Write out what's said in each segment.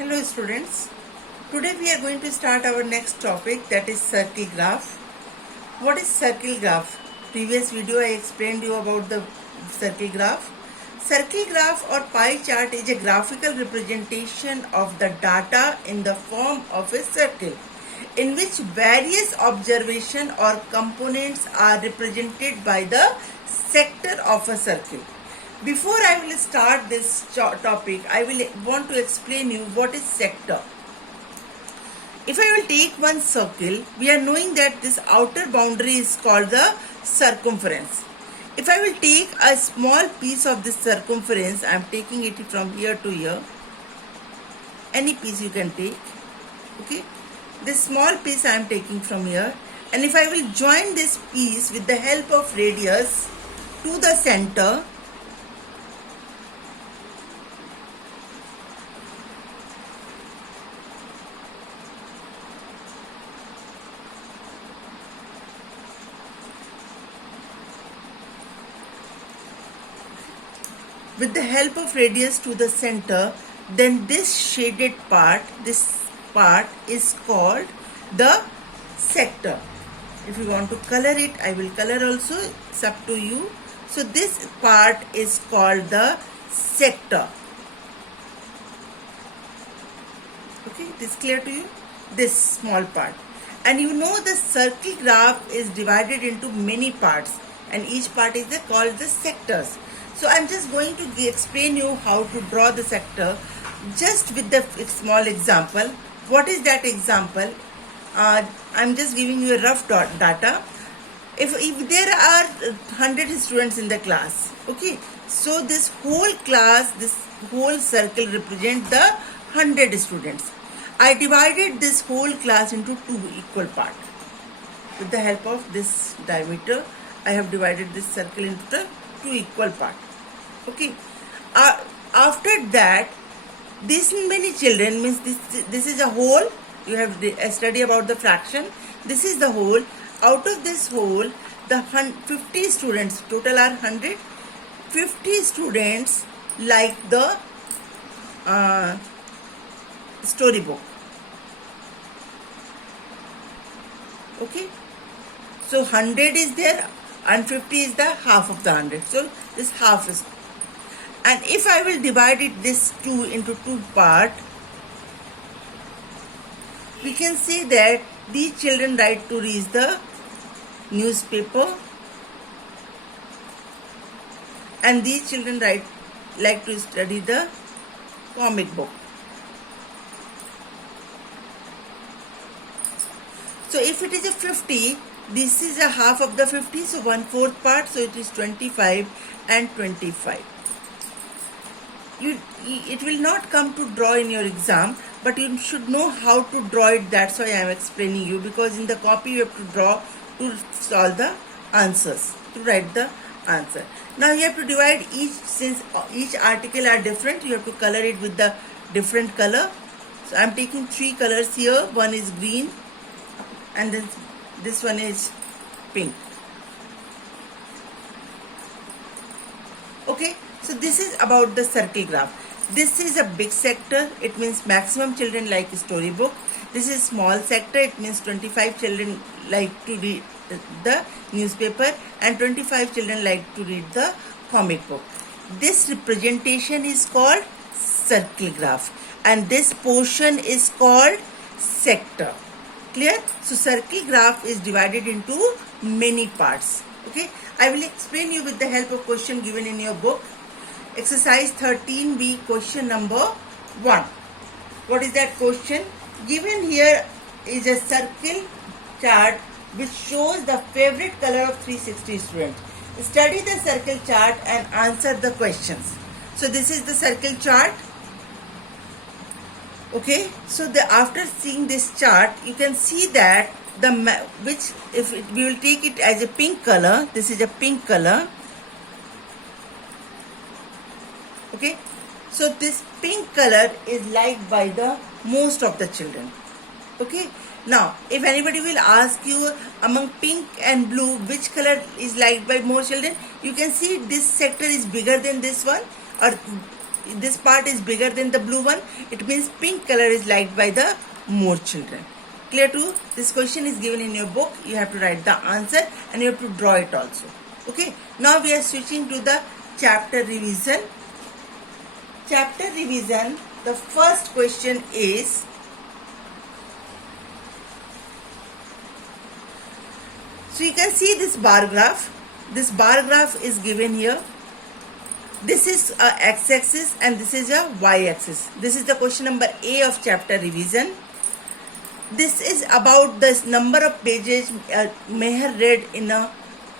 Hello students, today we are going to start our next topic, that is circle graph. What is circle graph? Previous video I explained you about the circle graph. Circle graph or pie chart is a graphical representation of the data in the form of a circle in which various observation or components are represented by the sector of a circle. Before I will start this topic, I will want to explain you what is sector. If I will take one circle, we are knowing that this outer boundary is called the circumference. If I will take a small piece of this circumference, I am taking it from here to here. Any piece you can take. Okay. This small piece I am taking from here. And if I will join this piece with the help of radius to the center, with the help of radius to the center, then this shaded part, is called the sector. If you want to color it, I will color also, it's up to you. So this part is called the sector. Okay, this clear to you? This small part. And you know the circle graph is divided into many parts, and each part is called the sectors. So I'm just going to explain you how to draw the sector just with the small example. What is that example? I'm just giving you a rough data. If there are 100 students in the class, okay, so this whole class, this whole circle represents the 100 students. I divided this whole class into two equal parts. With the help of this diameter, I have divided this circle into the two equal parts. Okay. After that, this many children means this is a whole. You have a study about the fraction. This is the whole. Out of this whole, the 50 students, total are 100. 50 students like the storybook. Okay. So 100 is there and 50 is the half of the 100. So this half is. And if I will divide it this 2 into two parts, we can say that these children like to read the newspaper and these children like to study the comic book. So if it is a 50, this is a half of the 50, so 1/4 part, so it is 25 and 25. It will not come to draw in your exam, but you should know how to draw it. That's why I am explaining you, because in the copy you have to draw to solve the answers, to write the answer. Now you have to divide each, since each article are different, you have to color it with the different color. So I am taking 3 colors here. One is green and then this one is pink. Okay. So this is about the circle graph. This is a big sector. It means maximum children like storybook. This is small sector. It means 25 children like to read the newspaper and 25 children like to read the comic book. This representation is called circle graph and this portion is called sector. Clear? So circle graph is divided into many parts. Okay. I will explain you with the help of question given in your book. Exercise 13B, question number 1. What is that question? Given here is a circle chart which shows the favorite color of 360 students. Study the circle chart and answer the questions. So this is the circle chart. Okay. So after seeing this chart, you can see that we will take it as a pink color. This is a pink color. Okay, so this pink color is liked by the most of the children. Okay, now if anybody will ask you among pink and blue which color is liked by more children, you can see this sector is bigger than this one, or this part is bigger than the blue one, it means pink color is liked by the more children. Clear to you? This question is given in your book. You have to write the answer and you have to draw it also. Okay. Now we are switching to the chapter revision. Chapter revision. The first question is, so you can see this bar graph. This bar graph is given here. This is a x-axis and this is a y-axis. This is the question number A of chapter revision. This is about the number of pages Meher read in a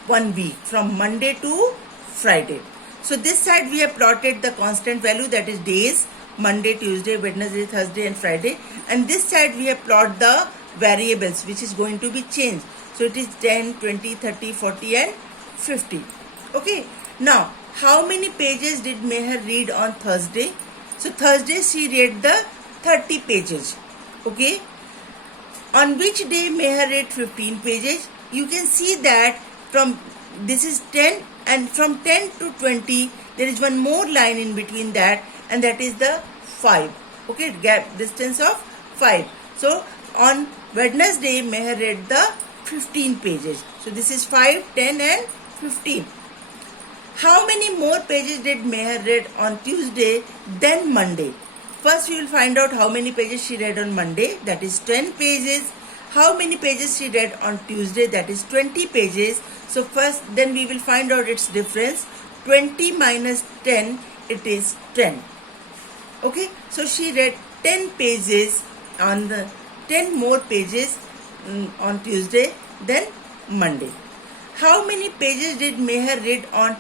1 week from Monday to Friday. So this side we have plotted the constant value, that is days, Monday, Tuesday, Wednesday, Thursday and Friday. And this side we have plotted the variables which is going to be changed. So it is 10, 20, 30, 40 and 50. Okay. Now, how many pages did Meher read on Thursday? So Thursday she read the 30 pages. Okay. On which day Meher read 15 pages? You can see that from this is 10 and from 10 to 20 there is one more line in between that, and that is the 5. Okay, gap distance of 5. So on Wednesday Meher read the 15 pages. So this is 5, 10 and 15. How many more pages did Meher read on Tuesday than Monday? First we will find out how many pages she read on Monday, that is 10 pages. How many pages she read on Tuesday, that is 20 pages. So first then we will find out its difference. 20 minus 10, it is 10. Okay, so she read 10 pages on the 10 more pages on Tuesday than Monday. How many pages did Meher read on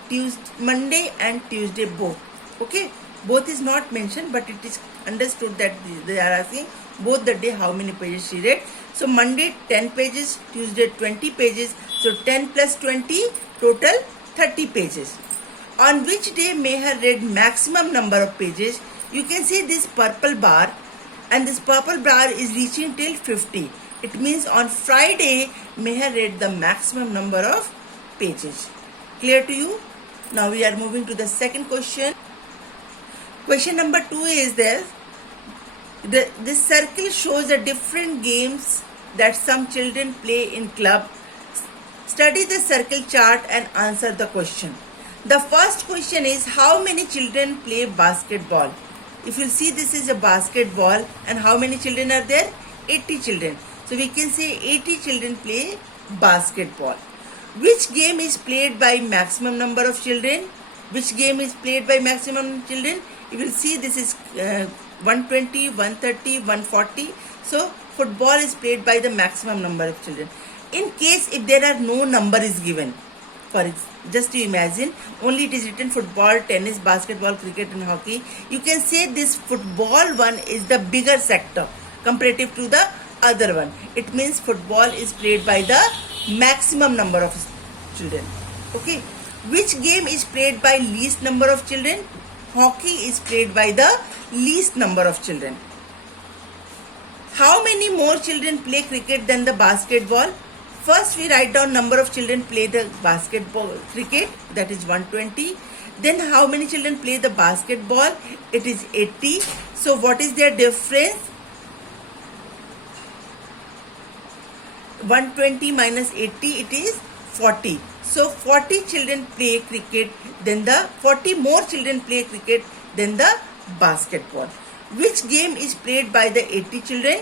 Monday and Tuesday both? Okay, both is not mentioned, but it is understood that they are asking both the day how many pages she read. So Monday 10 pages, Tuesday 20 pages. So 10 plus 20, total 30 pages. On which day Meher read maximum number of pages? You can see this purple bar, and this purple bar is reaching till 50. It means on Friday Meher read the maximum number of pages. Clear to you? Now we are moving to the second question. Question number 2 is there. This circle shows the different games that some children play in club. Study the circle chart and answer the question. The first question is, how many children play basketball? If you see, this is a basketball, and how many children are there? 80 children. So we can say 80 children play basketball. Which game is played by maximum number of children? Which game is played by maximum children? You will see this is 120, 130, 140. So football is played by the maximum number of children. In case if there are no number is given, for just to imagine, only it is written football, tennis, basketball, cricket and hockey. You can say this football one is the bigger sector comparative to the other one. It means football is played by the maximum number of children. Okay. Which game is played by least number of children? Hockey is played by the least number of children. How many more children play cricket than the basketball? First we write down number of children play the basketball cricket, that is 120. Then how many children play the basketball? It is 80. So what is their difference? 120 minus 80, it is 40. So 40 children play cricket, then the 40 more children play cricket than the basketball. Which game is played by the 80 children?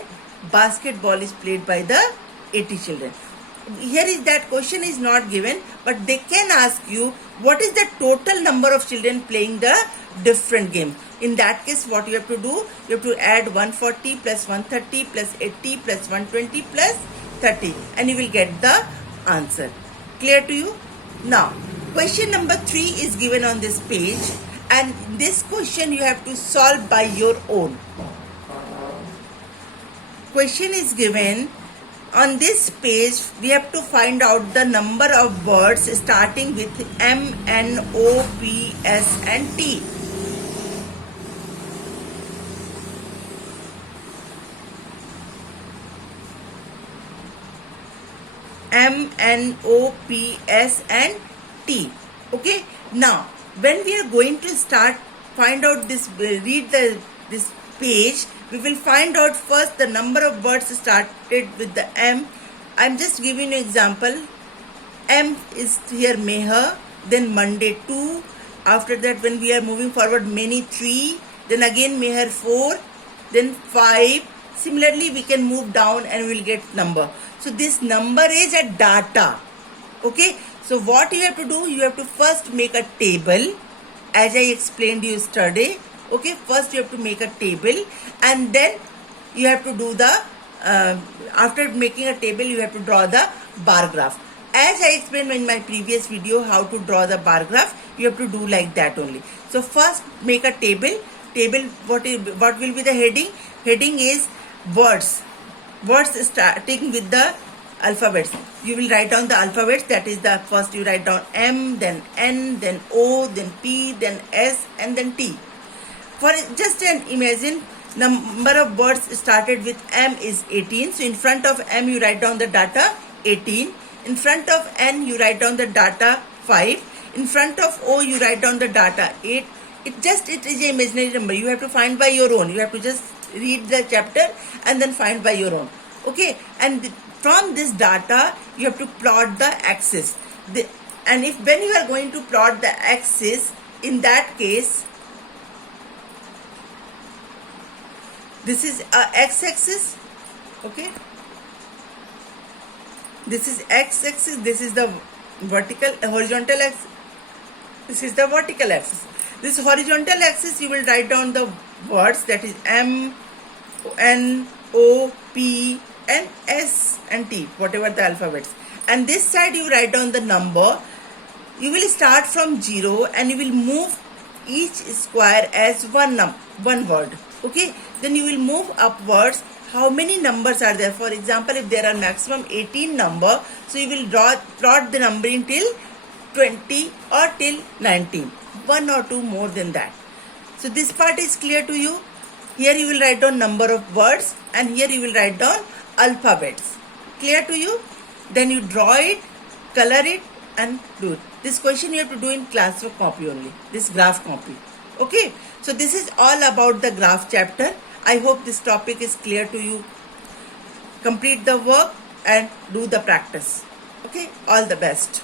Basketball is played by the 80 children. Here is that question is not given, but they can ask you what is the total number of children playing the different game. In that case, what you have to do? You have to add 140 plus 130 plus 80 plus 120 plus 30, and you will get the answer. Clear to you? Now, question number 3 is given on this page, and this question you have to solve by your own. Question is given on this page. We have to find out the number of words starting with M, N, O, P, S and T. M, N, O, P, S and T. Okay. Now, when we are going to start find out this, read this page, we will find out first the number of words started with the M. I'm just giving you example. M is here Meher, then Monday 2. After that, when we are moving forward, many 3, then again Meher 4, then 5. Similarly, we can move down and we'll get number. So this number is a data. Okay. So what you have to do, you have to first make a table, as I explained you yesterday. Okay. First you have to make a table, and then you have to do the after making a table, you have to draw the bar graph. As I explained in my previous video how to draw the bar graph, you have to do like that only. So first make a table. What will be the heading? Heading is words starting with the alphabets. You will write down the alphabets. That is the first you write down M, then N, then O, then P, then S, and then T. For just imagine, number of words started with M is 18. So in front of M you write down the data 18. In front of N you write down the data 5. In front of O you write down the data 8. It is an imaginary number. You have to find by your own. You have to just read the chapter and then find by your own. Okay. And from this data you have to plot the axis. And when you are going to plot the axis, in that case, this is a x-axis. Okay. This is x-axis. This is the horizontal axis. This is the vertical axis. This horizontal axis, you will write down the words, that is M, N, O, P, and S and T, whatever the alphabets. And this side you write down the number. You will start from 0 and you will move each square as one word. Okay. Then you will move upwards. How many numbers are there? For example, if there are maximum 18 number, so you will plot the numbering till 20 or till 19. 1 or 2 more than that. So this part is clear to you. Here you will write down number of words, and here you will write down alphabets. Clear to you? Then you draw it, color it, and do it. This question you have to do in classwork copy only. This graph copy. Okay. So this is all about the graph chapter. I hope this topic is clear to you. Complete the work and do the practice. Okay. All the best.